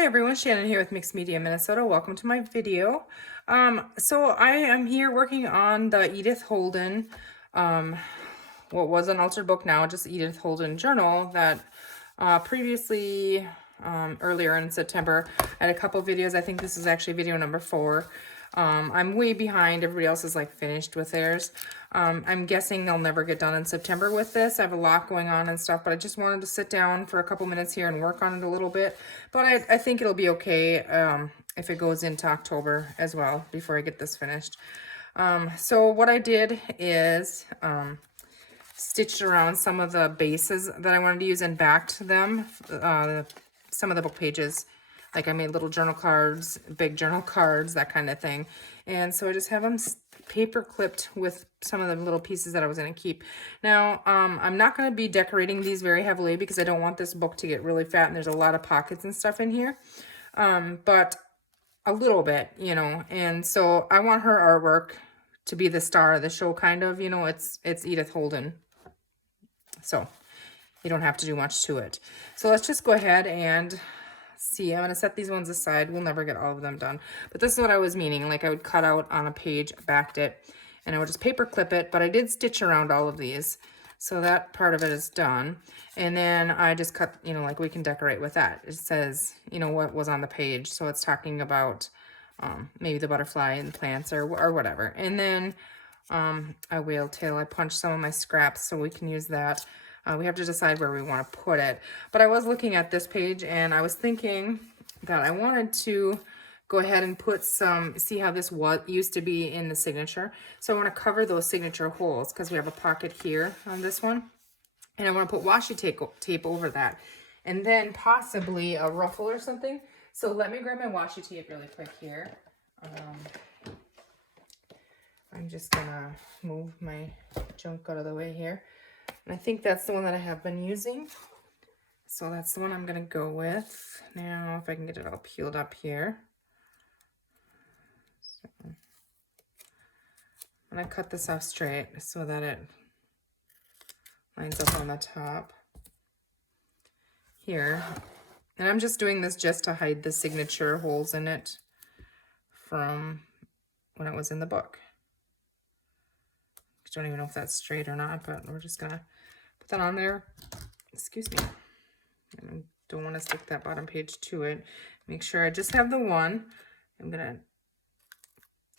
Hi everyone, Shannon here with Mixed Media Minnesota. Welcome to my video. So I am here working on the Edith Holden, what was an altered book now, just Edith Holden journal that previously, earlier in September, I had a couple videos. I think this is actually video number 4. I'm way behind. Everybody else is like finished with theirs. I'm guessing they'll never get done in September with this. I have a lot going on and stuff, but I just wanted to sit down for a couple minutes here and work on it a little bit. But I think it'll be okay if it goes into October as well before I get this finished. So what I did is stitched around some of the bases that I wanted to use and backed them, some of the book pages. Like I made little journal cards, big journal cards, that kind of thing. And so I just have them paper clipped with some of the little pieces that I was going to keep. Now, I'm not going to be decorating these very heavily because I don't want this book to get really fat and there's a lot of pockets and stuff in here. But a little bit, you know, and so I want her artwork to be the star of the show, kind of, you know, it's Edith Holden. So you don't have to do much to it. So let's just go ahead and see. I'm going to set these ones aside. We'll never get all of them done. But this is what I was meaning. Like I would cut out on a page, backed it, and I would just paper clip it. But I did stitch around all of these. So that part of it is done. And then I just cut, you know, like we can decorate with that. It says, you know, what was on the page. So it's talking about maybe the butterfly and plants or whatever. And then a whale tail. I punched some of my scraps so we can use that. We have to decide where we want to put it. But I was looking at this page and I was thinking that I wanted to go ahead and put some, see how this used to be in the signature. So I want to cover those signature holes because we have a pocket here on this one. And I want to put washi tape over that. And then possibly a ruffle or something. So let me grab my washi tape really quick here. I'm just going to move my junk out of the way here. And I think that's the one that I have been using. So that's the one I'm going to go with. Now, if I can get it all peeled up here. So, I'm going to cut this off straight so that it lines up on the top here. And I'm just doing this just to hide the signature holes in it from when it was in the book. I don't even know if that's straight or not, but we're just going to put that on there. Excuse me. I don't want to stick that bottom page to it. Make sure I just have the one. I'm going to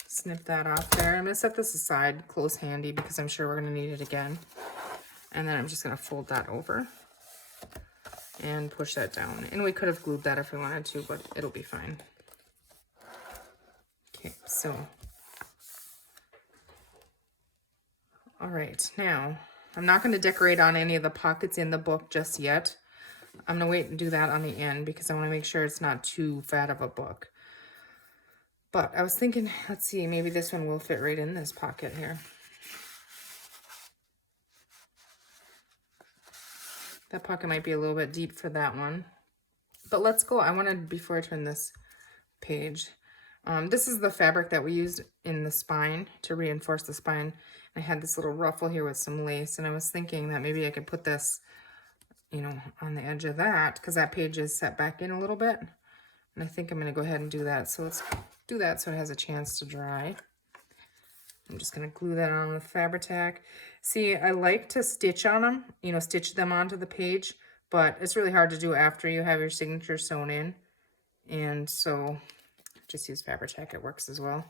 snip that off there. I'm going to set this aside close handy because I'm sure we're going to need it again. And then I'm just going to fold that over and push that down. And we could have glued that if we wanted to, but it'll be fine. Okay, so. All right, now I'm not going to decorate on any of the pockets in the book just yet. I'm going to wait and do that on the end because I want to make sure it's not too fat of a book. But I was thinking, let's see, maybe this one will fit right in this pocket here. That pocket might be a little bit deep for that one. But let's go. I wanted, before I turn this page, this is the fabric that we used in the spine to reinforce the spine. I had this little ruffle here with some lace, and I was thinking that maybe I could put this, you know, on the edge of that, because that page is set back in a little bit. And I think I'm going to go ahead and do that. So let's do that so it has a chance to dry. I'm just going to glue that on with Fabri-Tac. See, I like to stitch on them, you know, stitch them onto the page, but it's really hard to do after you have your signature sewn in. And so just use Fabri-Tac, it works as well.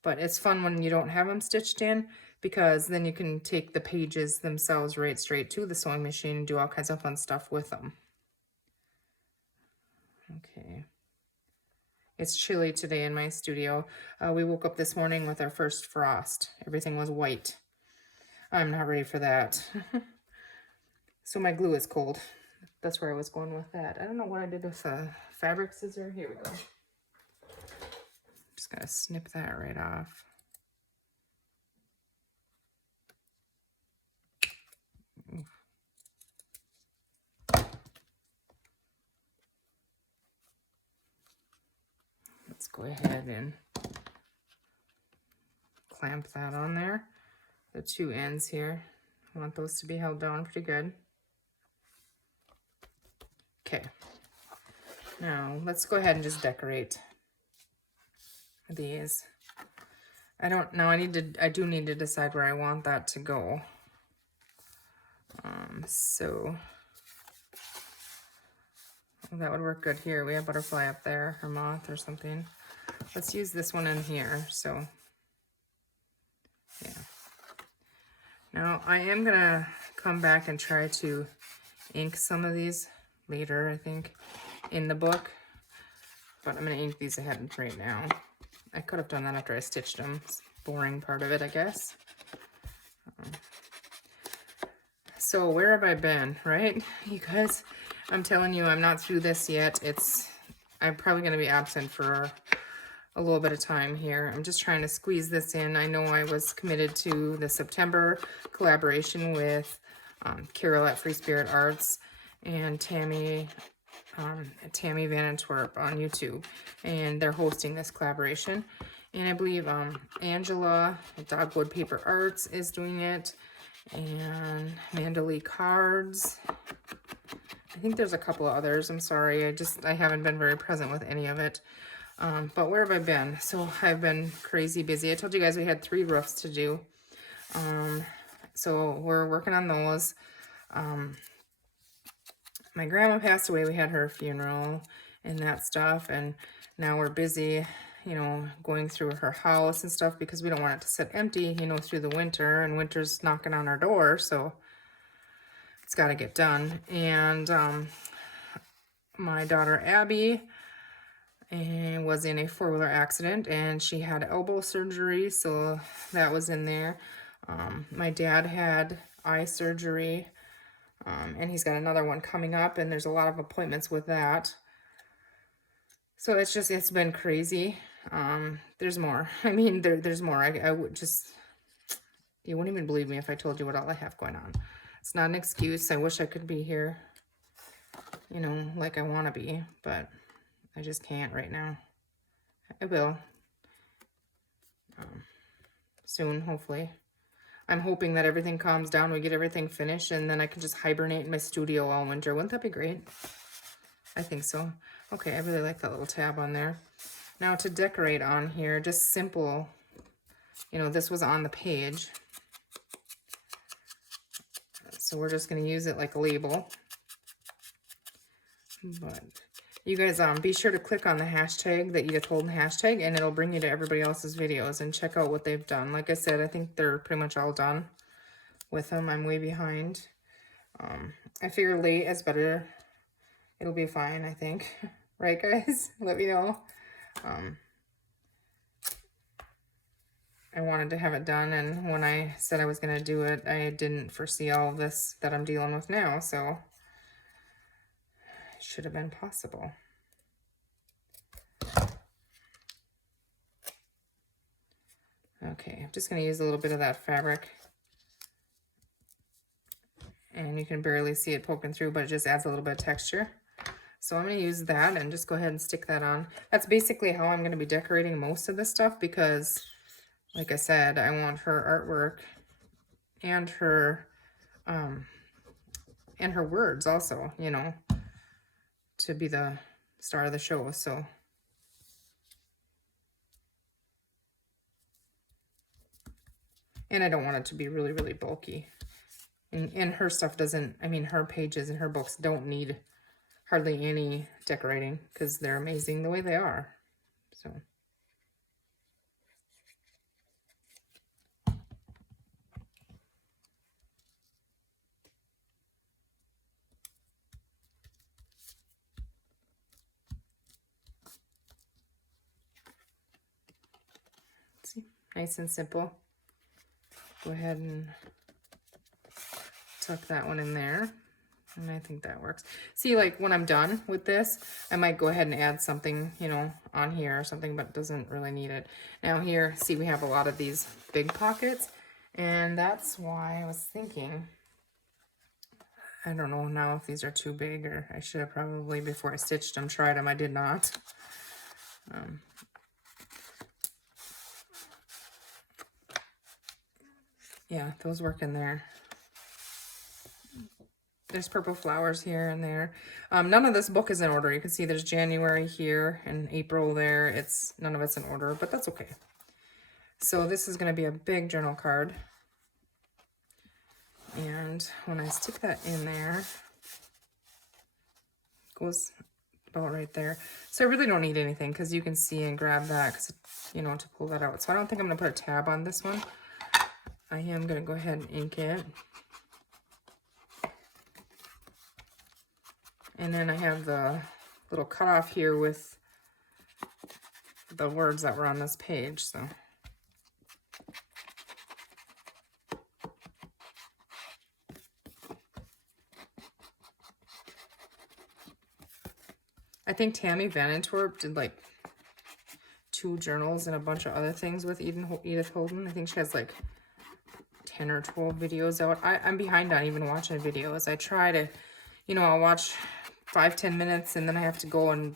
But it's fun when you don't have them stitched in because then you can take the pages themselves right straight to the sewing machine and do all kinds of fun stuff with them. Okay. It's chilly today in my studio. We woke up this morning with our first frost. Everything was white. I'm not ready for that. So my glue is cold. That's where I was going with that. I don't know what I did with a fabric scissor. Here we go. Just gotta snip that right off. Let's go ahead and clamp that on there. The two ends here. I want those to be held down pretty good. Okay. Now, let's go ahead and just decorate these. I do need to decide where I want that to go. So that would work good here. We have butterfly up there, or moth or something. Let's use this one in here. So yeah. Now I am gonna come back and try to ink some of these later, I think, in the book. But I'm gonna ink these ahead right now. I could have done that after I stitched them. It's the boring part of it, I guess. So where have I been, right? You guys, I'm telling you, I'm not through this yet. I'm probably gonna be absent for a little bit of time here. I'm just trying to squeeze this in. I know I was committed to the September collaboration with Carol at Free Spirit Arts and Tammy Van Antwerp on YouTube, and they're hosting this collaboration. And I believe Angela at Dogwood Paper Arts is doing it, and Mandalee Cards. I think there's a couple of others. I'm sorry, I haven't been very present with any of it. But where have I been? So I've been crazy busy. I told you guys we had 3 roofs to do. So we're working on those. My grandma passed away. We had her funeral and that stuff. And now we're busy, you know, going through her house and stuff because we don't want it to sit empty, you know, through the winter. And winter's knocking on our door. So it's got to get done. And my daughter Abby and was in a 4-wheeler accident, and she had elbow surgery, so that was in there. My dad had eye surgery, and he's got another one coming up, and there's a lot of appointments with that. So it's been crazy. There's more. I mean, there's more. I would just, you wouldn't even believe me if I told you what all I have going on. It's not an excuse. I wish I could be here, you know, like I want to be, but I just can't right now. I will. Soon, hopefully. I'm hoping that everything calms down, we get everything finished, and then I can just hibernate in my studio all winter. Wouldn't that be great? I think so. Okay, I really like that little tab on there. Now to decorate on here, just simple, you know, this was on the page. So we're just going to use it like a label. But you guys, be sure to click on the hashtag, the Edith Holden hashtag, and it'll bring you to everybody else's videos and check out what they've done. Like I said, I think they're pretty much all done with them. I'm way behind. I figure late is better. It'll be fine, I think. Right, guys? Let me know. I wanted to have it done, and when I said I was going to do it, I didn't foresee all of this that I'm dealing with now, so it should have been possible. Okay, I'm just going to use a little bit of that fabric. And you can barely see it poking through, but it just adds a little bit of texture. So I'm going to use that and just go ahead and stick that on. That's basically how I'm going to be decorating most of this stuff because, like I said, I want her artwork and her words also, you know, to be the star of the show. So and I don't want it to be really, really bulky. And her stuff doesn't, I mean, her pages and her books don't need hardly any decorating because they're amazing the way they are. So. See, nice and simple. Go ahead and tuck that one in there. And I think that works. See, like when I'm done with this, I might go ahead and add something, you know, on here or something, but it doesn't really need it. Now here, see, we have a lot of these big pockets, and that's why I was thinking, I don't know now if these are too big, or I should have probably, before I stitched them, tried them. I did not. Yeah, those work in there. There's purple flowers here and there. None of this book is in order. You can see there's January here and April there. None of it's in order, but that's okay. So this is going to be a big journal card. And when I stick that in there, it goes about right there. So I really don't need anything because you can see and grab that, because, you know, to pull that out. So I don't think I'm going to put a tab on this one. I am going to go ahead and ink it. And then I have the little cutoff here with the words that were on this page. So I think Tammy Vanentorp did like 2 journals and a bunch of other things with Edith Holden. I think she has like 10 or 12 videos out. I'm behind on even watching videos. I try to, you know, I'll watch 5-10 minutes and then I have to go and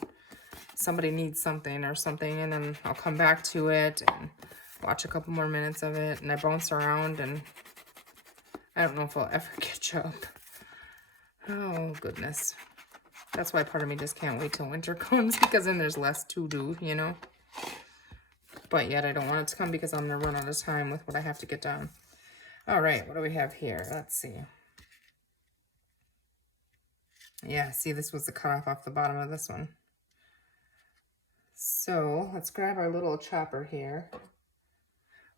somebody needs something or something, and then I'll come back to it and watch a couple more minutes of it, and I bounce around, and I don't know if I'll ever catch up. Oh goodness. That's why part of me just can't wait till winter comes, because then there's less to do, you know. But yet I don't want it to come because I'm gonna run out of time with what I have to get done. All right, what do we have here? Let's see. Yeah, see, this was the cutoff off the bottom of this one. So let's grab our little chopper here.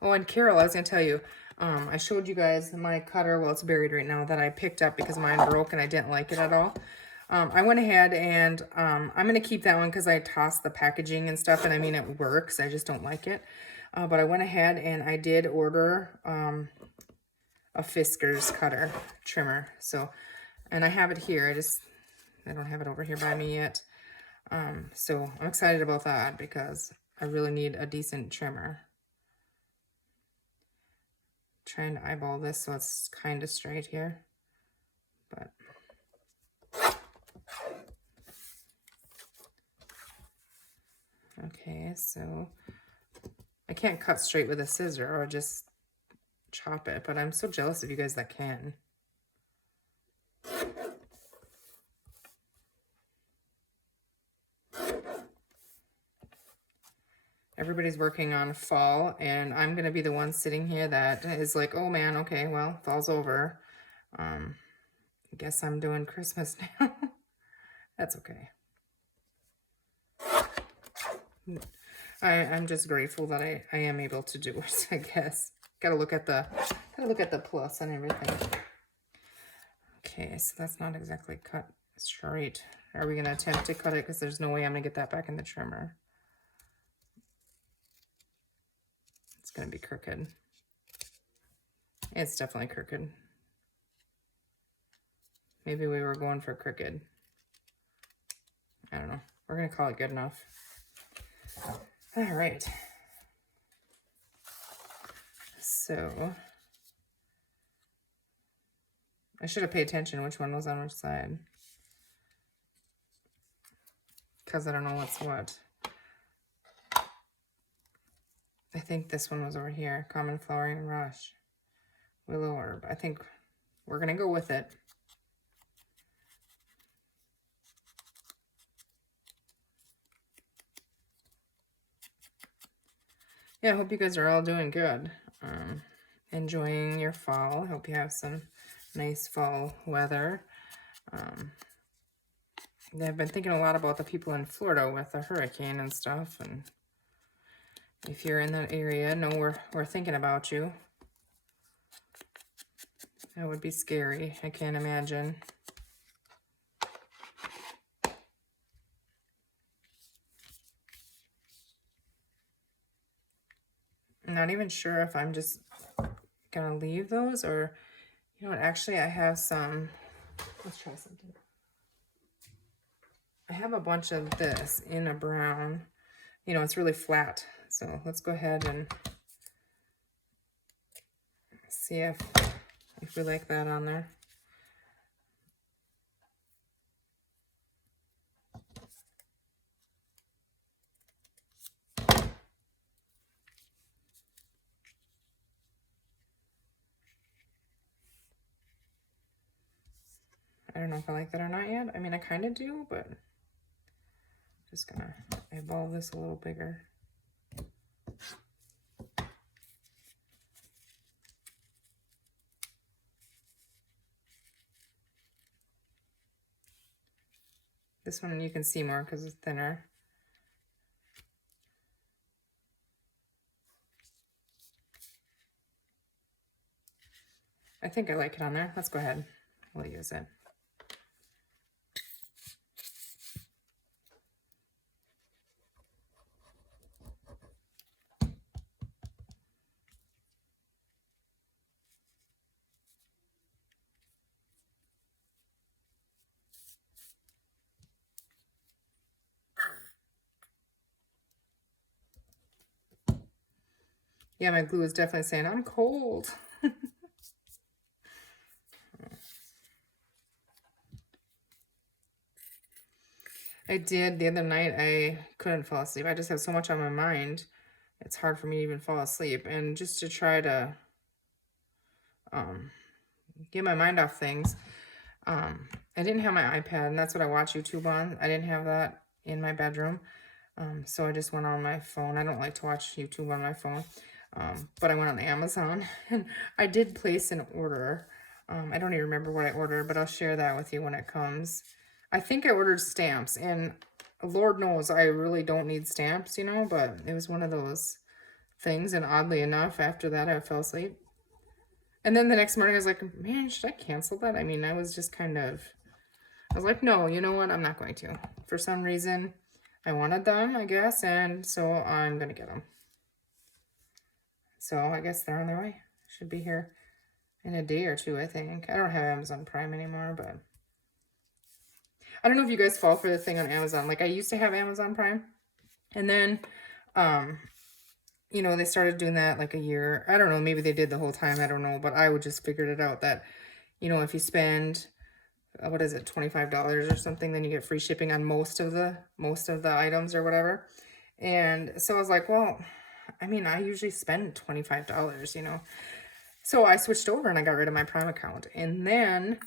Oh, and Carol, I was going to tell you, I showed you guys my cutter, well, it's buried right now, that I picked up because mine broke and I didn't like it at all. I went ahead and I'm going to keep that one because I tossed the packaging and stuff, and I mean, it works. I just don't like it. But I went ahead and I did order a Fiskars cutter trimmer. So, and I have it here. I don't have it over here by me yet. So I'm excited about that because I really need a decent trimmer. Trying to eyeball this so it's kind of straight here, but okay, so I can't cut straight with a scissor or just chop it, but I'm so jealous of you guys that can. Everybody's working on fall, and I'm going to be the one sitting here that is like, oh man, okay, well, fall's over. I guess I'm doing Christmas now. That's okay. I'm just grateful that I am able to do it, I guess. Gotta look at the plus and everything. Okay, so that's not exactly cut straight. Are we going to attempt to cut it? Because there's no way I'm going to get that back in the trimmer. It's going to be crooked. It's definitely crooked. Maybe we were going for crooked. I don't know. We're going to call it good enough. All right. So I should have paid attention which one was on which side, because I don't know what's what. I think this one was over here. Common flowering rush. Willow herb. I think we're going to go with it. Yeah, I hope you guys are all doing good. Enjoying your fall. I hope you have some nice fall weather. I've been thinking a lot about the people in Florida with the hurricane and stuff, and if you're in that area, know we're thinking about you. That would be scary. I can't imagine. I'm not even sure if I'm just gonna leave those, or, you know what, actually I have some, let's try something. I have a bunch of this in a brown. You know, it's really flat. So let's go ahead and see if we like that on there. I don't know if I like that or not yet. I mean, I kind of do, but just gonna eyeball this a little bigger. This one you can see more because it's thinner. I think I like it on there. Let's go ahead. We'll use it. Yeah, my glue is definitely saying, I'm cold. I did the other night. I couldn't fall asleep. I just have so much on my mind. It's hard for me to even fall asleep. And just to try to get my mind off things, I didn't have my iPad, and that's what I watch YouTube on. I didn't have that in my bedroom. So I just went on my phone. I don't like to watch YouTube on my phone. But I went on Amazon and I did place an order. I don't even remember what I ordered, but I'll share that with you when it comes. I think I ordered stamps, and Lord knows I really don't need stamps, you know, but it was one of those things, and oddly enough, after that I fell asleep. And then the next morning I was like, man, should I cancel that? I mean, I was just kind of, I was like, no, you know what? I'm not going to. For some reason, I wanted them, I guess, and so I'm going to get them. So I guess they're on their way. Should be here in a day or two, I think. I don't have Amazon Prime anymore, but I don't know if you guys fall for the thing on Amazon. Like, I used to have Amazon Prime, and then, you know, they started doing that like a year. I don't know, maybe they did the whole time. I don't know, but I would just figured it out that, you know, if you spend, what is it, $25 or something, then you get free shipping on most of the items or whatever. And so I was like, well, I mean, I usually spend $25, you know. So I switched over and I got rid of my Prime account. And then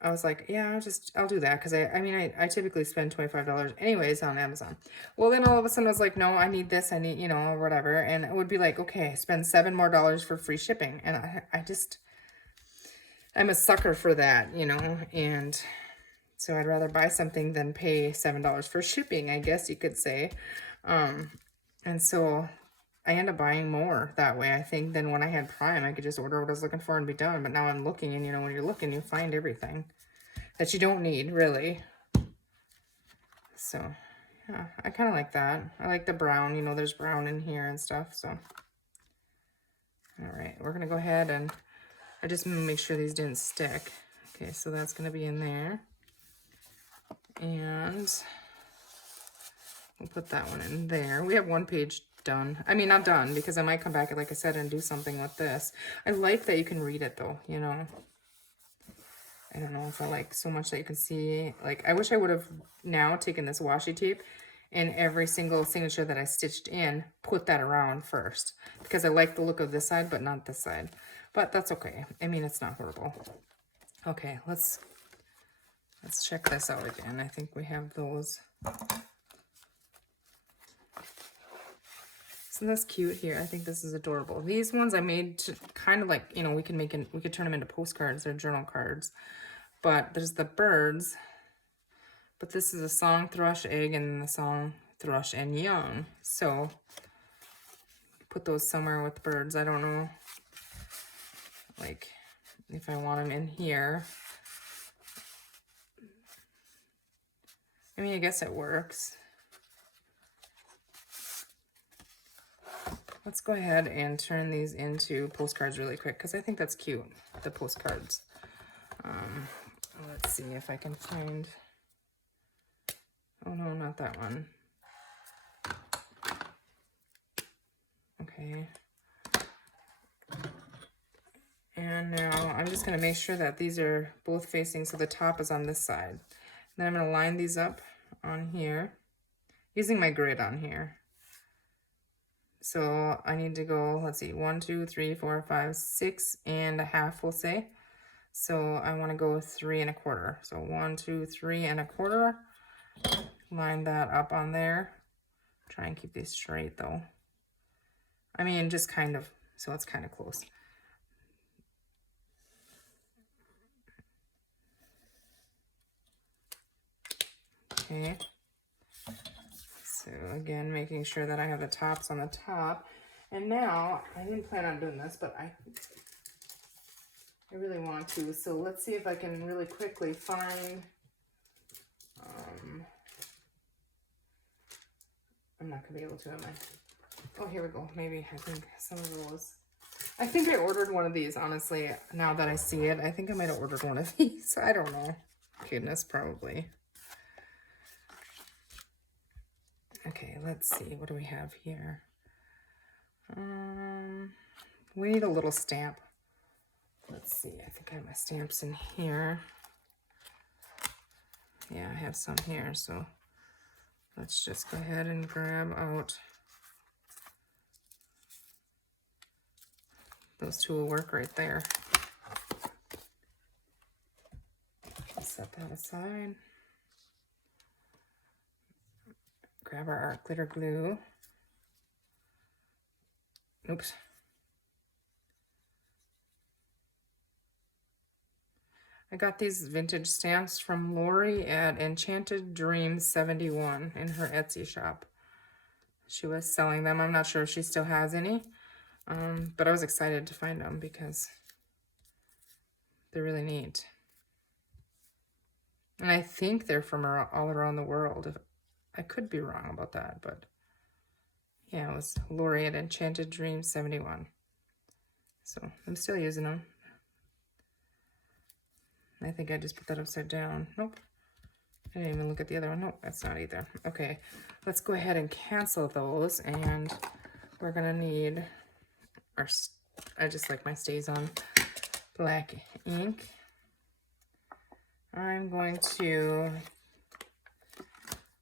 I was like, yeah, I'll do that. Because I typically spend $25 anyways on Amazon. Well, then all of a sudden I was like, no, I need this. I need, you know, or whatever. And it would be like, okay, spend $7 more for free shipping. And I'm a sucker for that, you know. And so I'd rather buy something than pay $7 for shipping, I guess you could say. And so I end up buying more that way, I think, than when I had Prime. I could just order what I was looking for and be done. But now I'm looking, and, you know, when you're looking, you find everything that you don't need, really. So, yeah, I kind of like that. I like the brown. You know, there's brown in here and stuff, so. All right, we're going to go ahead and I just make sure these didn't stick. Okay, so that's going to be in there. And we'll put that one in there. We have one page done. I mean, not done, because I might come back, like I said, and do something with this. I like that you can read it, though, you know. I don't know if I like so much that you can see. Like, I wish I would have now taken this washi tape and every single signature that I stitched in, put that around first. Because I like the look of this side, but not this side. But that's okay. I mean, it's not horrible. Okay, let's check this out again. I think we have those. Isn't this cute here? I think this is adorable. These ones I made to kind of like, you know, we could turn them into postcards or journal cards. But there's the birds. But this is a song thrush egg and the song thrush and young. So put those somewhere with birds. I don't know, like, if I want them in here. I mean, I guess it works. Let's go ahead and turn these into postcards really quick, because I think that's cute, the postcards. Let's see if I can find, oh no, not that one. Okay. And now I'm just going to make sure that these are both facing, so the top is on this side. Then I'm going to line these up on here, using my grid on here. So I need to go, let's see, 1, 2, 3, 4, 5, 6 and a half, we'll say. So I want to go 3 1/4. So 1, 2, 3 1/4. Line that up on there. Try and keep these straight though. I mean, just kind of, so it's kind of close. Okay. So again, making sure that I have the tops on the top. And now, I didn't plan on doing this, but I really want to. So let's see if I can really quickly find, I'm not gonna be able to, am I? Oh, here we go. Maybe, I think some of those. I think I ordered one of these, honestly, now that I see it. I think I might have ordered one of these. I don't know. Goodness, probably. Okay, let's see. What do we have here? We need a little stamp. Let's see. I think I have my stamps in here. Yeah, I have some here. So let's just go ahead and grab out. Those two will work right there. Set that aside. Grab our art glitter glue. Oops. I got these vintage stamps from Lori at Enchanted Dreams 71 in her Etsy shop. She was selling them. I'm not sure if she still has any, but I was excited to find them because they're really neat. And I think they're from all around the world. I could be wrong about that, but yeah, it was Lori at Enchanted Dreams 71. So I'm still using them. I think I just put that upside down. Nope. I didn't even look at the other one. Nope, that's not either. Okay, let's go ahead and cancel those. And we're going to need our, I just like my Stays On black ink. I'm going to,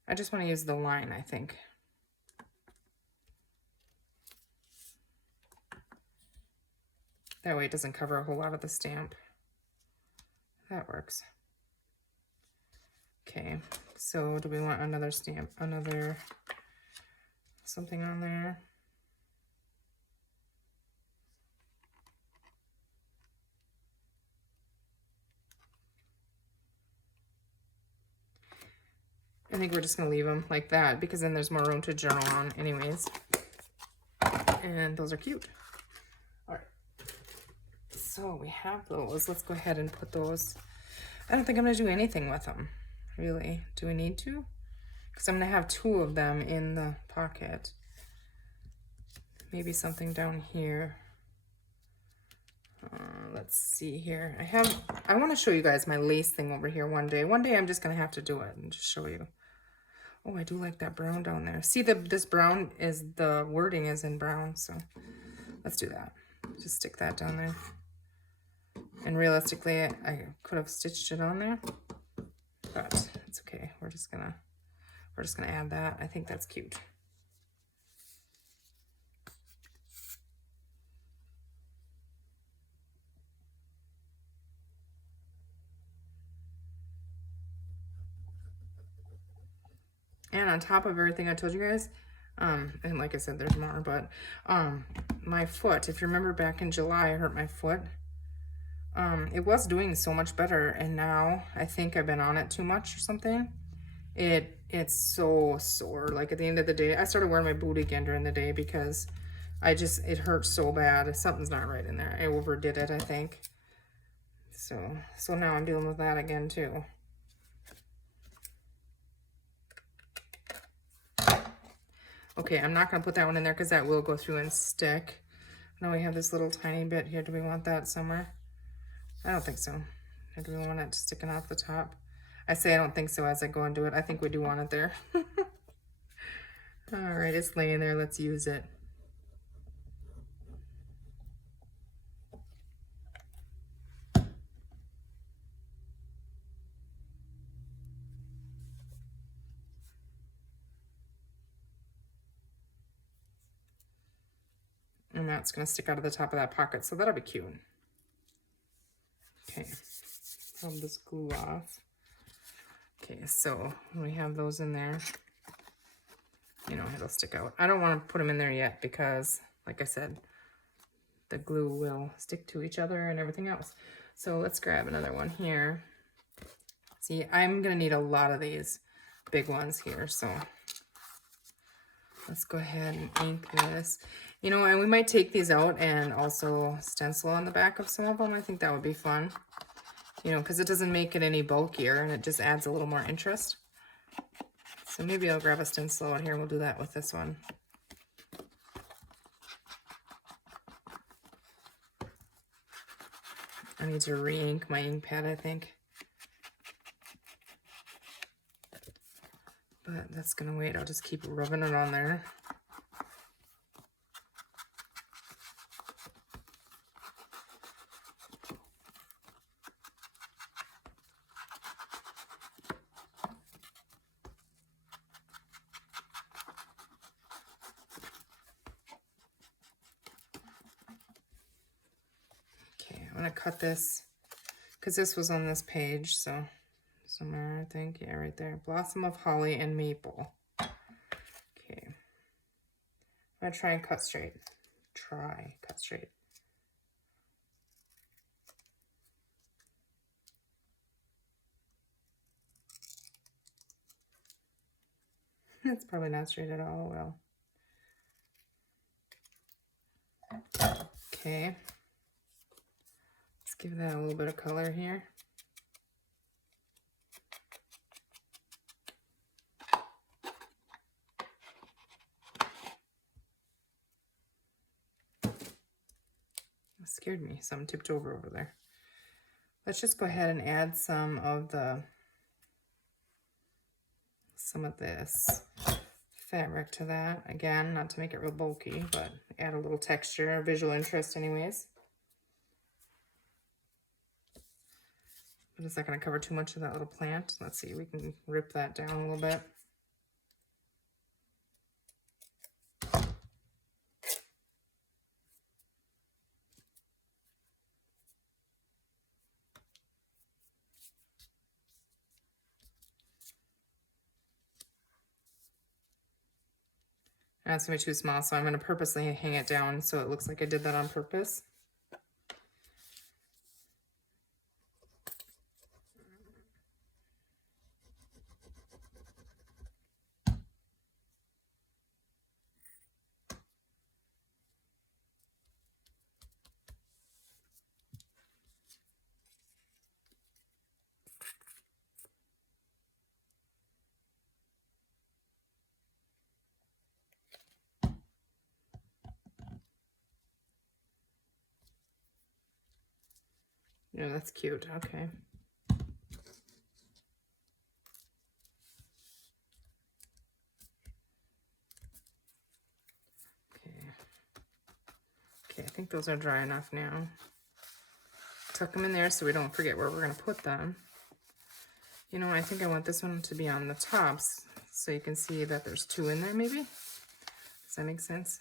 I just want to use the line, I think. That way it doesn't cover a whole lot of the stamp. That works. Okay, so do we want another stamp, another something on there? I think we're just gonna leave them like that because then there's more room to journal on anyways. And those are cute. All right, so we have those. Let's go ahead and put those. I don't think I'm gonna do anything with them, really. Do we need to? Because I'm gonna have 2 of them in the pocket. Maybe something down here. Let's see here. I want to show you guys my lace thing over here one day. One day I'm just gonna have to do it and just show you. Oh, I do like that brown down there. See, this brown is, the wording is in brown, so let's do that. Just stick that down there. And realistically, I could have stitched it on there, but it's okay. We're just gonna add that. I think that's cute. And on top of everything I told you guys, and like I said, there's more, but my foot, if you remember back in July, I hurt my foot. It was doing so much better, and now I think I've been on it too much or something. It's so sore. Like at the end of the day, I started wearing my boot again during the day because it hurts so bad. Something's not right in there. I overdid it, I think. So now I'm dealing with that again too. Okay, I'm not gonna put that one in there because that will go through and stick. Now we have this little tiny bit here. Do we want that somewhere? I don't think so. Or do we want it sticking off the top? I say I don't think so as I go and do it. I think we do want it there. All right, it's laying there. Let's use it. And that's going to stick out of the top of that pocket, so that'll be cute. Okay, rub this glue off. Okay, so we have those in there. You know, it'll stick out. I don't want to put them in there yet because, like I said, the glue will stick to each other and everything else. So let's grab another one here. See, I'm going to need a lot of these big ones here, so let's go ahead and ink this. You know, and we might take these out and also stencil on the back of some of them. I think that would be fun. You know, because it doesn't make it any bulkier and it just adds a little more interest. So maybe I'll grab a stencil out here and we'll do that with this one. I need to re-ink my ink pad, I think. But that's gonna wait. I'll just keep rubbing it on there. Okay, I'm gonna cut this because this was on this page, so somewhere I think, yeah, right there. Blossom of Holly and Maple. Okay, I'm gonna try and cut straight. Cut straight. That's probably not straight at all. Well, okay. Let's give that a little bit of color here. It scared me. Something tipped over there. Let's just go ahead and add some of this fabric to that. Again, not to make it real bulky, but add a little texture, visual interest anyways. But it's not going to cover too much of that little plant. Let's see, we can rip that down a little bit. That's going to be too small, so I'm going to purposely hang it down so it looks like I did that on purpose. Yeah, that's cute. Okay. Okay, I think those are dry enough now. Tuck them in there so we don't forget where we're going to put them. You know, I think I want this one to be on the tops so you can see that there's two in there maybe. Does that make sense?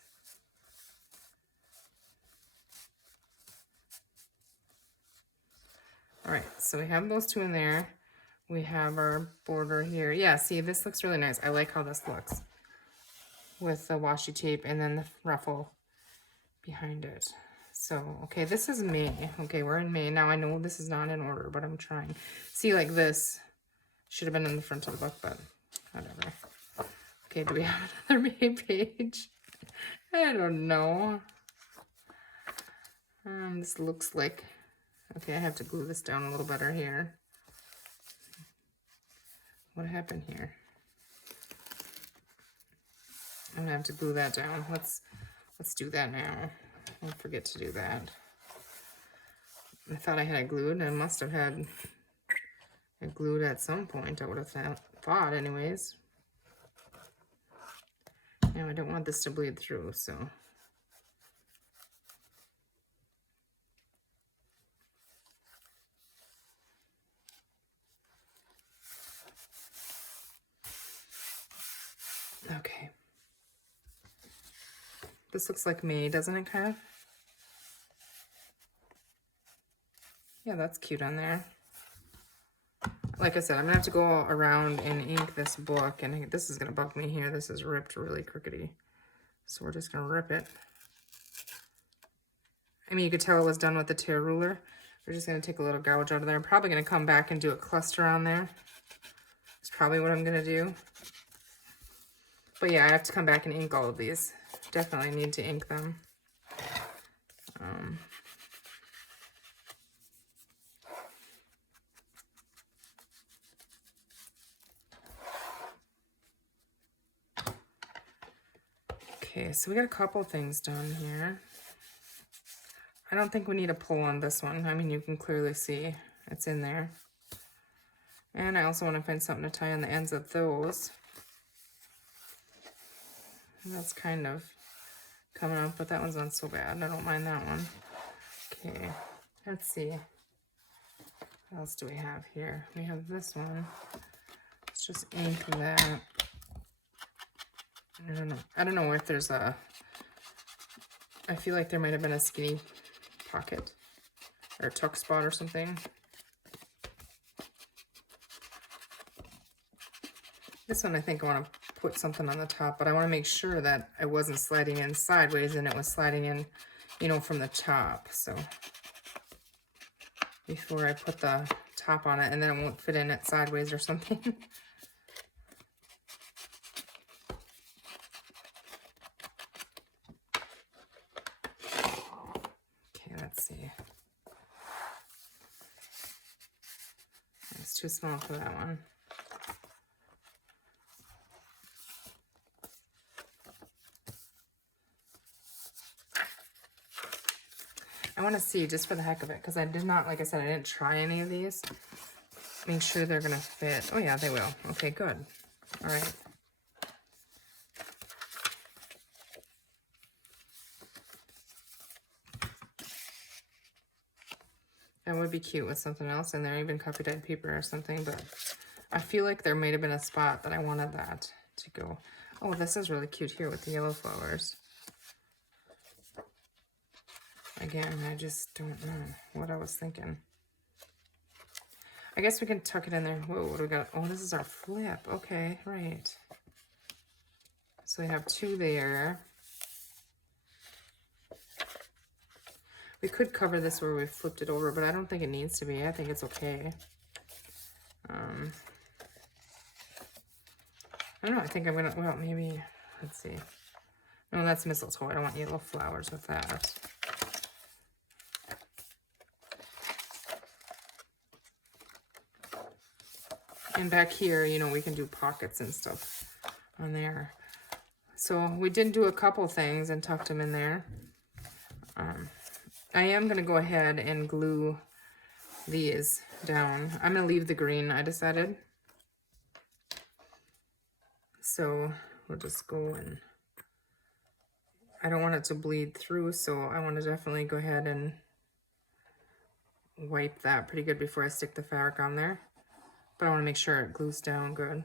All right, so we have those two in there. We have our border here. Yeah, see, this looks really nice. I like how this looks with the washi tape and then the ruffle behind it. So, okay, this is May. Okay, we're in May. Now I know this is not in order, but I'm trying. See, like this should have been in the front of the book, but whatever. Okay, do we have another May page? I don't know. This looks like, okay, I have to glue this down a little better here. What happened here? I'm gonna have to glue that down. Let's do that now. Don't forget to do that. I thought I had it glued. I must have had it glued at some point. I would have thought anyways. Now I don't want this to bleed through, so. Okay. This looks like May, doesn't it, kind of? Yeah, that's cute on there. Like I said, I'm gonna have to go around and ink this book, and this is gonna bug me here. This is ripped really crookedy. So we're just gonna rip it. I mean, you could tell it was done with the tear ruler. We're just gonna take a little gouge out of there. I'm probably gonna come back and do a cluster on there. That's probably what I'm gonna do. But yeah, I have to come back and ink all of these. Definitely need to ink them. Okay, so we got a couple things done here. I don't think we need a pull on this one. I mean, you can clearly see it's in there. And I also want to find something to tie on the ends of those. And that's kind of coming up, but that one's not so bad. I don't mind that one. Okay, let's see. What else do we have here? We have this one. Let's just ink that. I don't know if there's a, I feel like there might have been a skinny pocket or a tuck spot or something. This one I think I want to put something on the top, but I want to make sure that I wasn't sliding in sideways and it was sliding in, you know, from the top. So before I put the top on it, and then it won't fit in it sideways or something. Okay, let's see. It's too small for that one. I want to see just for the heck of it, because I did not, like I said, I didn't try any of these. Make sure they're going to fit. Oh yeah, they will. Okay, good. All right. That would be cute with something else in there, even copy dyed paper or something, but I feel like there might have been a spot that I wanted that to go. Oh, this is really cute here with the yellow flowers. Again, I just don't know what I was thinking. I guess we can tuck it in there. Whoa, what do we got? Oh, this is our flip. Okay, right. So we have two there. We could cover this where we flipped it over, but I don't think it needs to be. I think it's okay. I don't know. I think I'm going to, well, maybe, let's see. No, that's mistletoe. I don't want yellow flowers with that. And back here, you know, we can do pockets and stuff on there. So we did do a couple things and tucked them in there. I am going to go ahead and glue these down. I'm going to leave the green, I decided. So we'll just go and, I don't want it to bleed through, so I want to definitely go ahead and wipe that pretty good before I stick the fabric on there. But I want to make sure it glues down good.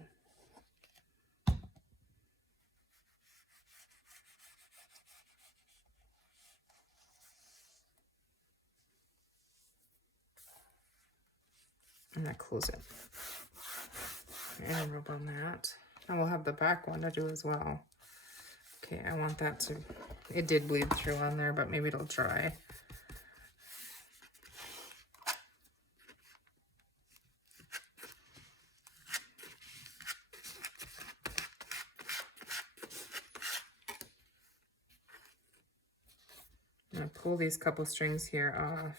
And I close it. And rub on that. And we'll have the back one to do as well. Okay, I want that to, it did bleed through on there, but maybe it'll dry. I'm going to pull these couple strings here off.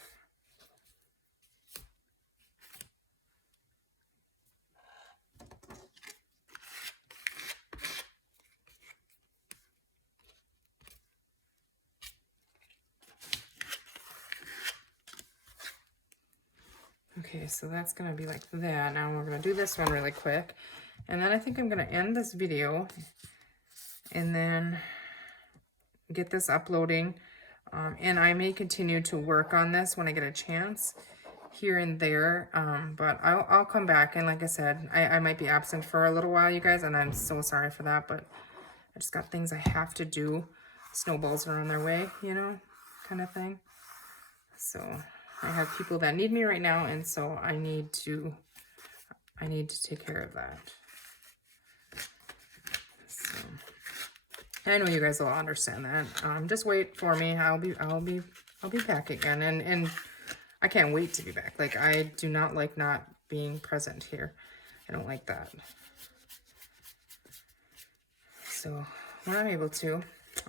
Okay, so that's going to be like that. Now we're going to do this one really quick. And then I think I'm going to end this video and then get this uploading. And I may continue to work on this when I get a chance here and there. But I'll come back. And like I said, I might be absent for a little while, you guys. And I'm so sorry for that. But I just got things I have to do. Snowballs are on their way, you know, kind of thing. So I have people that need me right now, and so I need to take care of that. So I know you guys will understand that. Just wait for me. I'll be back again, and I can't wait to be back. Like, I do not like not being present here. I don't like that. So when I'm able to,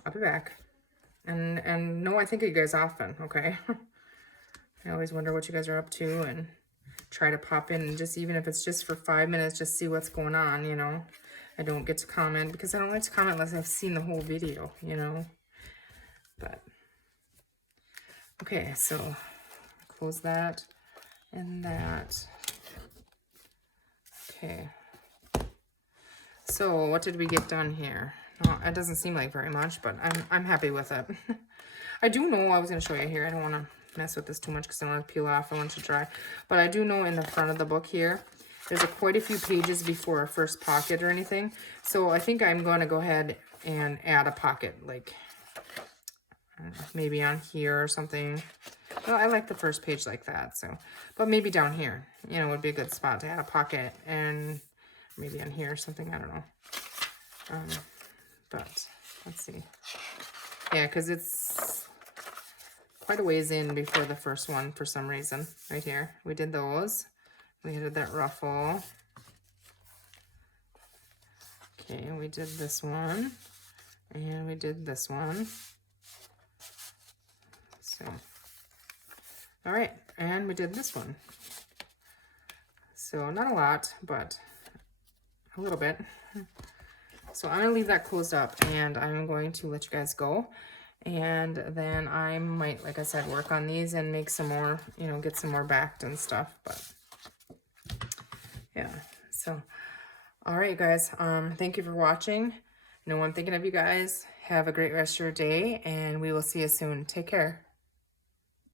I'll be back. And no, I think of you guys often, okay? I always wonder what you guys are up to and try to pop in, and just even if it's just for 5 minutes, just see what's going on, you know. I don't get to comment because I don't like to comment unless I've seen the whole video, you know. But okay, so close that and that. Okay. So what did we get done here? Well, it doesn't seem like very much, but I'm happy with it. I do know I was going to show you here. I don't want to mess with this too much because I don't want to peel off. I want it to dry. But I do know in the front of the book here, there's quite a few pages before our first pocket or anything. So I think I'm going to go ahead and add a pocket, like I don't know, maybe on here or something. Well, I like the first page like that. So, but maybe down here, you know, would be a good spot to add a pocket, and maybe on here or something. I don't know. But let's see. Yeah, because it's quite a ways in before the first one for some reason. Right here, we did those. We did that ruffle. Okay, we did this one. And we did this one. So, all right, and we did this one. So not a lot, but a little bit. So I'm gonna leave that closed up, and I'm going to let you guys go. And then I might, like I said, work on these and make some more, you know, get some more backed and stuff, but yeah. So, all right, guys, thank you for watching. I know I'm thinking of you guys. Have a great rest of your day, and we will see you soon. Take care.